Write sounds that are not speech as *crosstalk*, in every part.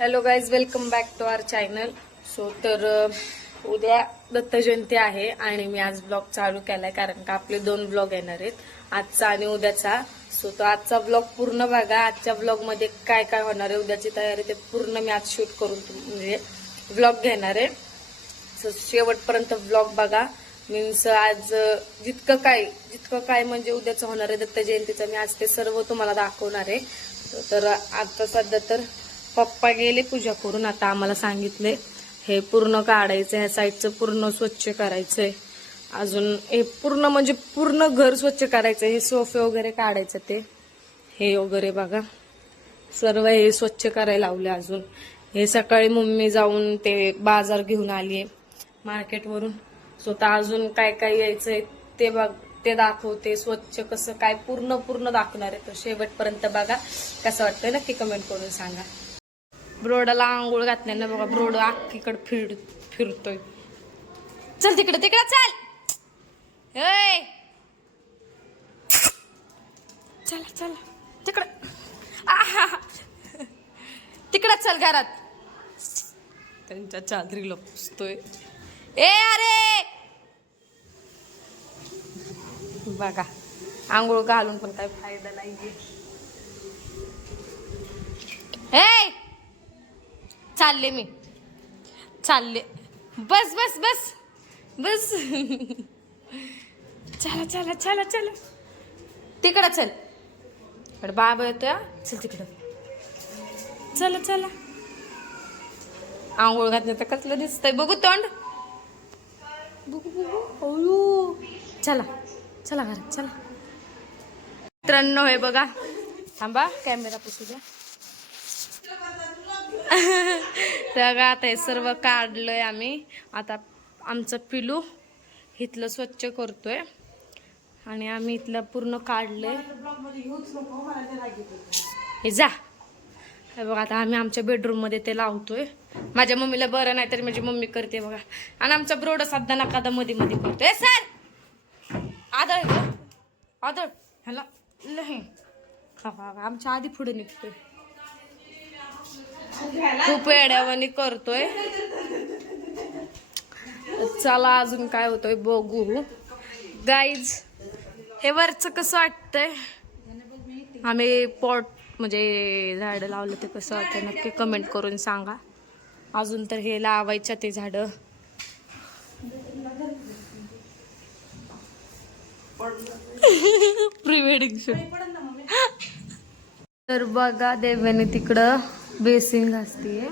Hello guys welcome back to our channel so तर उद्या दत्त जयंती आहे आणि मी आज ब्लॉग चालू केलाय कारण का आपले दोन ब्लॉग येणार आहेत आजचा आणि उद्याचा. सो तो आजचा ब्लॉग पूर्ण बघा. आजच्या ब्लॉगमध्ये काय काय होणार आहे उद्याची तयारी ते पूर्ण मी आज शूट करून म्हणजे ब्लॉग घेणार आहे. सो शेवटपर्यंत ब्लॉग बघा. मीन्स आज जितकं काय जितकं काय म्हणजे उद्याचं होणार आहे दत्त जयंतीचं मी आज ते सर्व तुम्हाला दाखवणार आहे. तर आता सध्या तर पप्पा गेले पूजा करून. आता आम्हाला सांगितले हे पूर्ण काढायचं ह्या साईडचं पूर्ण स्वच्छ करायचंय. अजून हे पूर्ण म्हणजे पूर्ण घर स्वच्छ करायचं हे सोफे वगैरे काढायचं ते. हे वगैरे बघा. सर्व हे स्वच्छ करायला लावले अजून. हे सकाळी मम्मी जाऊन ते बाजार घेऊन आली आहे मार्केटवरून स्वतः अजून काय काय यायचंय ते बघ ते दाखवते. स्वच्छ कसं काय पूर्ण पूर्ण दाखवणार आहे तर शेवटपर्यंत बघा. कसं वाटतंय नक्की कमेंट करून सांगा. ब्रोडाला आंघोळ घातल्यानं बघा ब्रोड अख्खीकडे फिर फिरतोय. चल तिकडे तिकडे चल. होय चला चला. तिकडं. आहा. तिकडे चल घरात. त्यांच्या चादरीला पुसतोय. ए अरे. बघा आंघोळ घालून पण काही फायदा नाहीये. ए चालले मी. चालले. बस बस बस. बस. चला चला चला चला. तिकडं चल. इकडे बाबा येतोय चल तिकडं. चला चला. आंघोळ घातलं तर कसलं दिसतंय. बघू तोंड. बघू बघू. चला चला घरात चला. मित्रांनो हे बघा. थांबा कॅमेरा पुसू द्या. *laughs* तर आता हे सर्व काढलंय आम्ही. आता आमचं पिलू इथलं स्वच्छ करतोय. आणि आम्ही इथलं पूर्ण काढलंय. हे जा. हे बघा आता आम्ही आमच्या बेडरूममध्ये ते लावतोय. माझ्या मम्मीला बरं नाही तरी माझी मम्मी करते बघा. आणि आमचा ब्रोड सध्या ना कादा मध्ये मध्ये करतोय सर! आदळ आदळ. ह्याला लहे आमच्या आधी पुढे निघतोय. खूप वेड्यावानी करतोय. चला अजून काय होतोय बघू. गाईज हे वरचं कसं वाटतंय? आम्ही पॉट म्हणजे झाडं लावलं ते कसं वाटतं नक्की कमेंट करून सांगा. अजून तर हे लावायच्या ते झाडं. प्री वेडिंग शूट तर बघा देव्याने तिकडं. बेसिंग घासतीये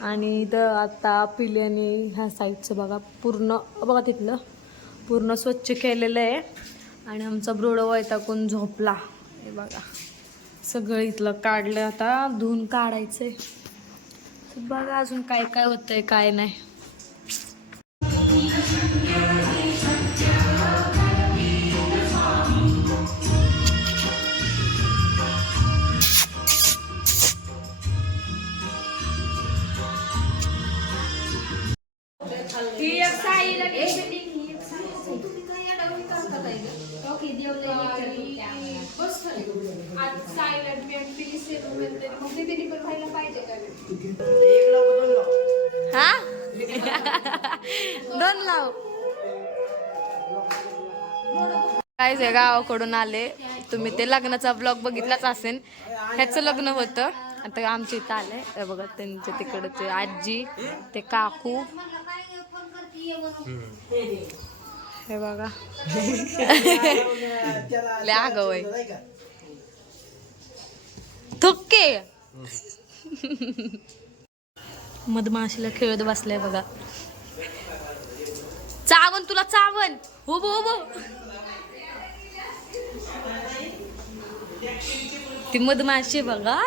आणि इथं आता पिल्याने ह्या साईडचं बघा पूर्ण बघा तिथलं पूर्ण स्वच्छ केलेलं आहे. आणि आमचा ब्रोड वैताकून झोपला. हे बघा. सगळं इथलं काढलं. आता धुवून काढायचं आहे बघा अजून काय काय होतं आहे काय नाही. हा? *laughs* दोन लाव. काय जे गावाकडून आले. तुम्ही ते लग्नाचा ब्लॉग बघितलाच असेल. ह्याचं लग्न होतं. आता आमच्या इथं आलंय हे बघा त्यांच्या तिकडचे आजी ते काकू. हे बघा. *laughs* आगाऊ आहे थुक्के. *laughs* मधमाशीला खेळत बसलाय बघा. चावण तुला चावण हो बो हो ती मधमाशी बघा.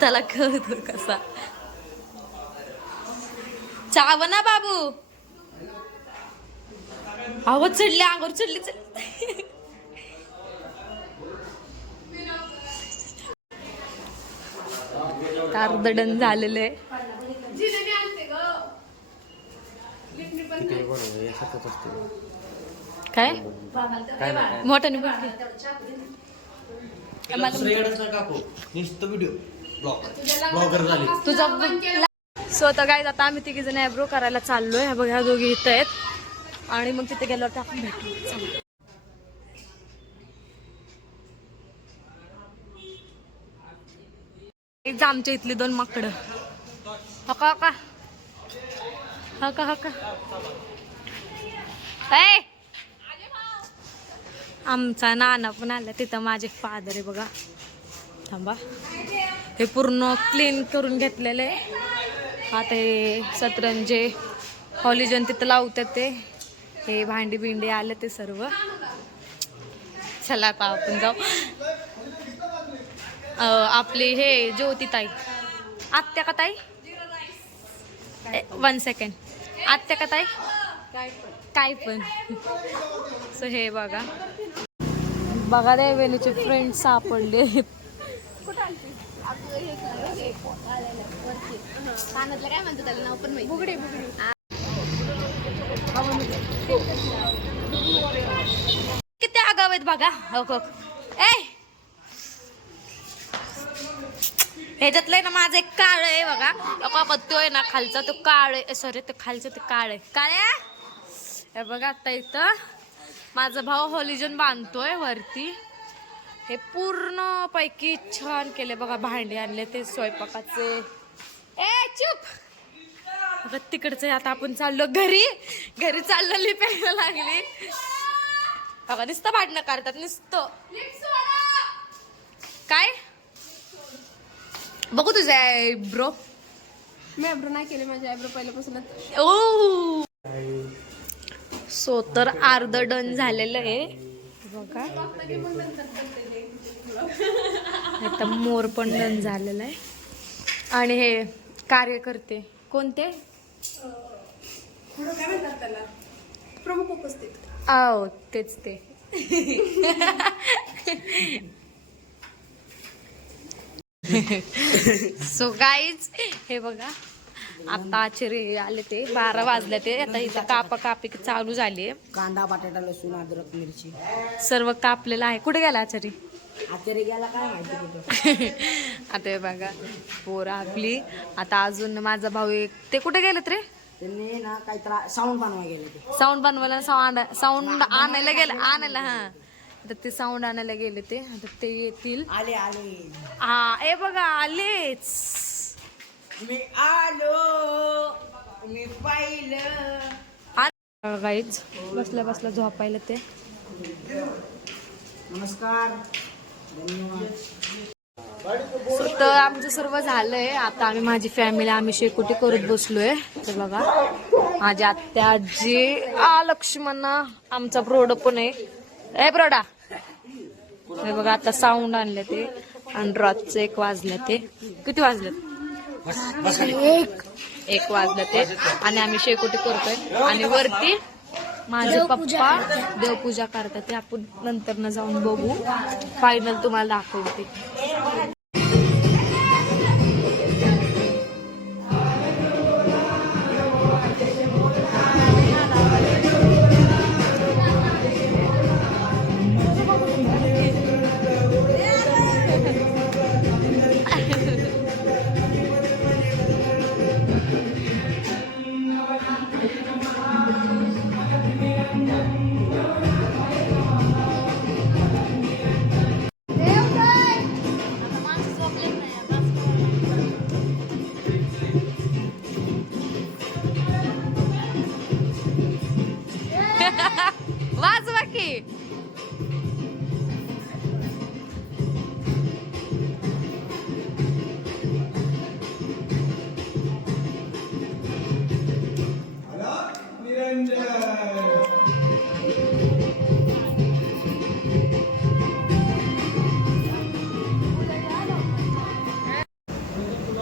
त्याला खेळतो कसा. चावना बाबू. आवाज चढली अंगावर चढली चढली. अर्धडण झालेलं आहे. काय? मोठ्याने झाले. तुझा सो आता काय आता आम्ही तिघी जण ॲब्रो करायला चाललोय. ह्या बघ ह्या दोघी इथं आहेत. आणि मग तिथे गेल्यावर आपण भेटू. एक आमच्या इथली दोन माकडं. हका हका. हका हका. ए! आमचा नाना पण आला तिथं माझे फादर आहे बघा. थांबा. हे पूर्ण क्लीन करून घेतलेलं आहे. आता हे सतरंजे हॉलिजन तिथं लावतात ते. हे भांडी बिंडी आले ते सर्व. चला आता आपण जाऊ. आपली हे ज्योती ताई आत्या का ताई? वन सेकंड आत्या का ताई? काय पण. सो हे बघा. बघा रे वेणूचे फ्रेंड सापडले. काय म्हणतात त्याला? नाव पण माहिती बुगडे बुगडे. किती आगाव आहेत बघा. हो हो. ए ह्याच्यातलं आहे ना माझं एक काळ आहे बघा. बघा तो आहे ना खालचा तो काळ आहे. सॉरी तो खालचं ते काळ आहे. काळ्या हे बघा आता इथं. माझा भाऊ हॉलिजन बांधतोय वरती. हे पूर्ण पैकी छान केले बघा भांडे आणले ते स्वयंपाकाचे. ए चुप! बघा तिकडचं आता आपण चाललो घरी. घरी चाललेली प्यायला लागली. बघा नुसतं भांडणं करतात नुसतं. काय? बघू तुझे ब्रो मी आयब्रो नाही केले माझे आयब्रो पहिल्यापासूनच ओ! सो तर अर्ध डन झालेलं आहे. बघा. आता मोर पण डन झालेलं आहे. आणि हे कोणते? काय म्हणतात त्याला? प्रमुख उपस्थित. आओ तेच ते. *laughs* सो गाईज हे बघा. आता आचार्य आले ते बारा वाजले ते. आता इथं कापा कापी चालू झाली कांदा बटाटा लसूण अद्रक मिरची. सर्व कापलेलं आहे. कुठे गेला आचार्य? गेला काय माहिती *laughs* आता हे बघा पोरं आपली आता अजून माझा भाऊ एक ते कुठे गेलेत रे? त्यांनी ना काही त्रा साऊंड बनवा गेले ते. साऊंड बनवायला साऊंड साऊंड आणायला गेले आणायला हा. आता ते साऊंड आणायला गेले ते. आता ते येतील. आले आले. हा ए बघा आलेच. मी आलो मी पाहिलं. गाईच बसल्या बसल्या झोपायला ते. नमस्कार. तर आमचं सर्व झालंय. आता आम्ही माझी फॅमिली आम्ही शेकोटी करत बसलोय. तर बघा. माझी आत्या आजी. आ लक्ष्मणा. आमचा प्रोड पण आहे. ए प्रोडा हे बघा आता साऊंड आणले ते. आणि रातचं एक वाजले ते. किती वाजले एक. एक वाजलं ते. आणि आम्ही शेकोटी करतोय. आणि वरती माझे पप्पा देवपूजा करतात. ते आपण नंतर न जाऊन बघू. फायनल तुम्हाला दाखवते.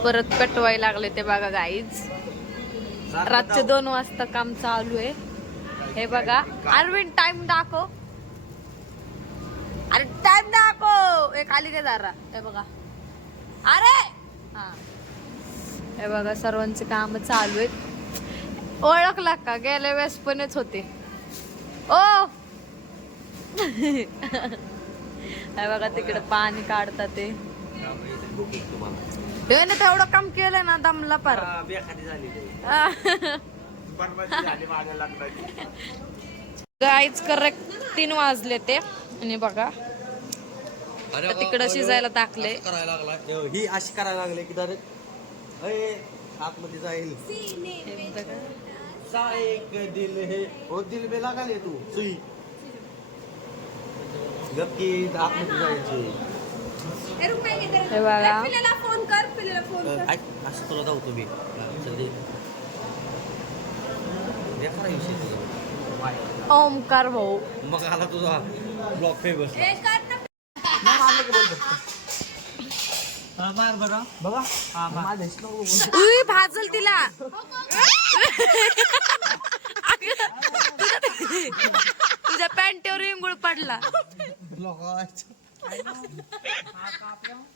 परत पेटवायला लागले ते बघा गाईज रातचे दोन वाजता काम चालू आहे. हे बघा अरविंद टाइम दाखव. अरे टाइम दाखव. हे खाली काय जरा. हे बघा. अरे! हा. हे बघा सर्वांचे काम चालू आहेत. ओळखला का? गेल्या वेळेस पणच होते. ओ! *laughs* हे बघा तिकडे पाणी काढतात ते. त्याने तेवढं काम केलं ना दमला पार. गाईच करेक्ट तीन वाजले ते. आणि बघा. आता तिकडं शिजायला टाकले. करायला लागला. ही अशी करायला लागले की डायरेक्ट अय आतमध्ये जाईल. सा एक दिल हे ओ दिल बे लागाले तू. सुई. गपकी आतमध्ये जायची. हे बघा. कर पिलेला फोन ऐक, असं तुला जाऊ तुम्ही. ओमकार भाऊ. मग आला तुझा ब्लॉक फेमस. मार बरं. बघा. माझ्या उई, भाजल तिला. अगं, तुझ्या- तुझ्या पॅन्टीवर इंगुळ पडला.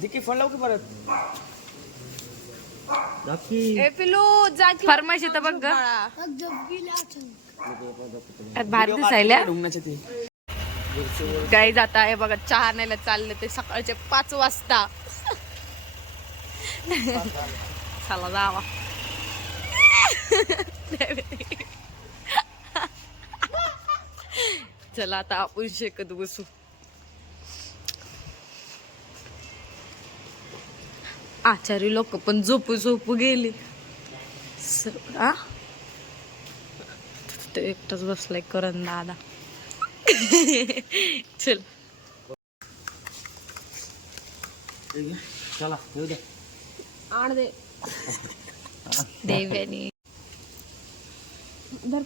दिकी फोन लावू की परत. ए पिलू जा फरमाईश तर बघ ग. भारी काही जात आहे बघा चहा न्यायला चालले ते सकाळचे पाच वाजता. चला जावा. चला आता आपण शेकत बसू. आचारी लोक पण झोपू झोपू गेली. स- आ? तो एकटाच बसलाय करण दादा. चल. चला येऊ दे. आण दे. देव्यानी. धर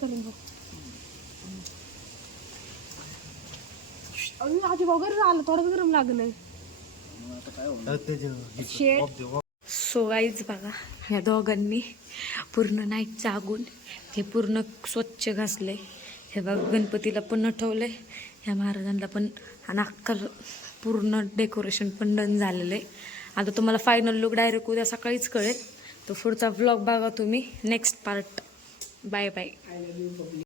वगैरे झालं थोडं गरम लागलंय. शेट सो गाईच बघा ह्या दोघांनी पूर्ण नाईट जागून हे पूर्ण स्वच्छ घासले हे बघा गणपतीला पण नटवलंय ह्या महाराजांना पण आणि अक्कल पूर्ण डेकोरेशन पण डन झालेलं आहे आता तुम्हाला फायनल लुक डायरेक्ट उद्या सकाळीच कळेल. तो पुढचा व्लॉग बघा तुम्ही. Next part by bye